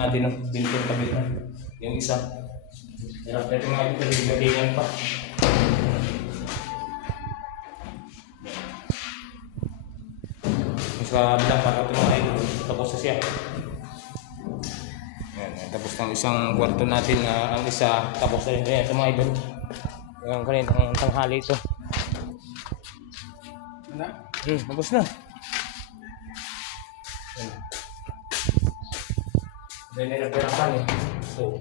natin ng bintong kabit na. Yung isa. Hirap na ito nga ito kasi gatingan pa. Yung sa bilang para ito mga idol. Tapos na siya. Yan, tapos ng isang kwarto natin na ang isa tapos na rin ito mga idol. Yung kaninang tanghali ito. Tapos na. Then nilapirapan eh. So,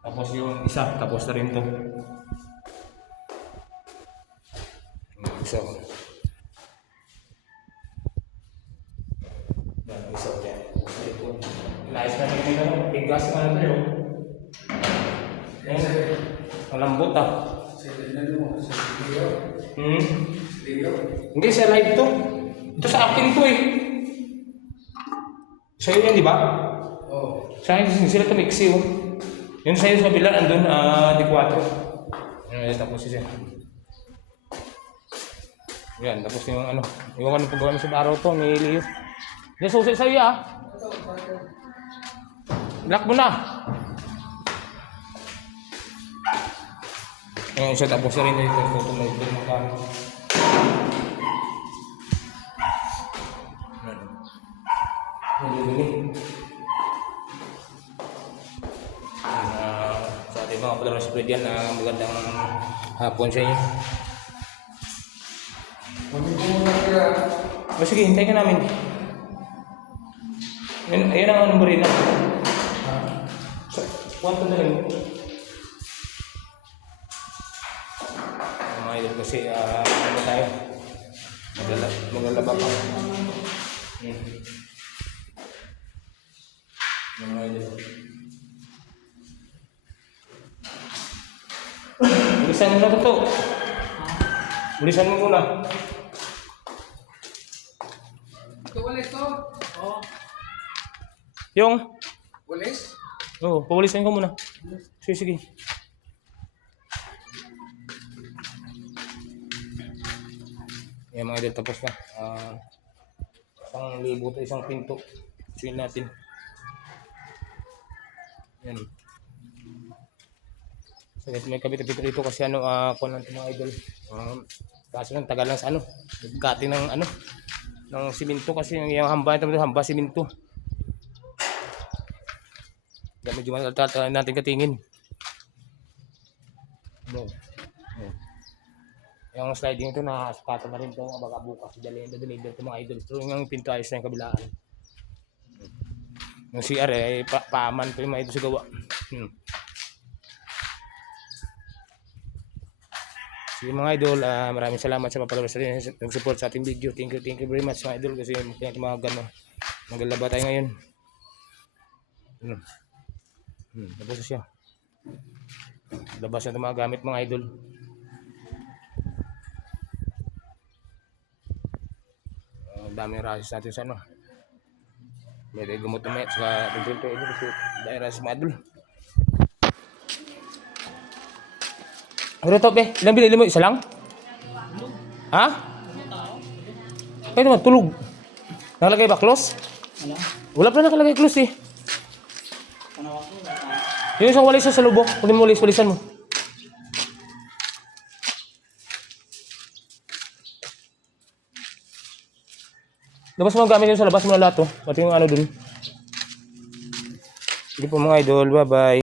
tapos yung isa, tapos na rin ito. Yung isa. Yan, isa ulit. Nice na rin ito. Tigas na rin ito. Yan. Ang lambot ah. Hindi, sa live to. Ito sa akin to eh. Sa'yo yan, di ba? Oo. Sa akin, sila ito mixi oh. Yun sa'yo sa kabila, andun, D4. Tapos siya. Yan, tapos yung ano. Yung ano paggawa mo sa araw to, may Leo. Yan, susi sa'yo ah. Lock mo na. Yan siya, tapos na rin ito. Ito may ito magkano. Sa ating mga pala sa Fredian na magandang hapon sa inyo. Sige, hintayin ka namin. Ayan ang number rin na. Kwanto na rin. Mga idol kasi ano tayo? Maglalaba pa. Mga idol. Bulisan mo na ito. Bulisan mo muna. Ito walis to? Oo. Yung? Walis? Oo, pabulisan ko muna. Sige, sige. Yan mga idol, tapos na. 1,000 to isang pinto. Suyin natin. Yan. So, may kabit-kabit dito kasi ano, kung ano mga idol. Kaso nang tagal lang sa ano. Nagkati ng ano. Ng siminto kasi yung hamba ito, hamba siminto. Kaya medyo matatala natin katingin. No. Yung sliding ito nakasukatan na rin ito. Baka bukas deliver ito mga idol. Pero yung pinto ayos na yung kabilaan. Yung CR eh, paaman ito yung mga idol sa gawa. Sige mga idol, maraming salamat sa mapalabas rin ng support sa ating video. Thank you very much mga idol kasi pinatumagan maglalaba tayo ngayon. Tapos siya. Labas na ito mga gamit mga idol. Daming rasis natin sa ano. May gamot na may sa pagpinto ito kasi dahil rasis mga idol. Ano to be? Ilang binili mo? Isa lang? Ha? Kaya naman, tulog. Nakalagay ba close? Wala pa nakalagay close eh. Yung isang walis sa lubok. Kunin mo walisan mo. Labas mo ang gamit yun sa labas mo na lahat to. Pati yung ano dun. Sige po mga idol, bye bye.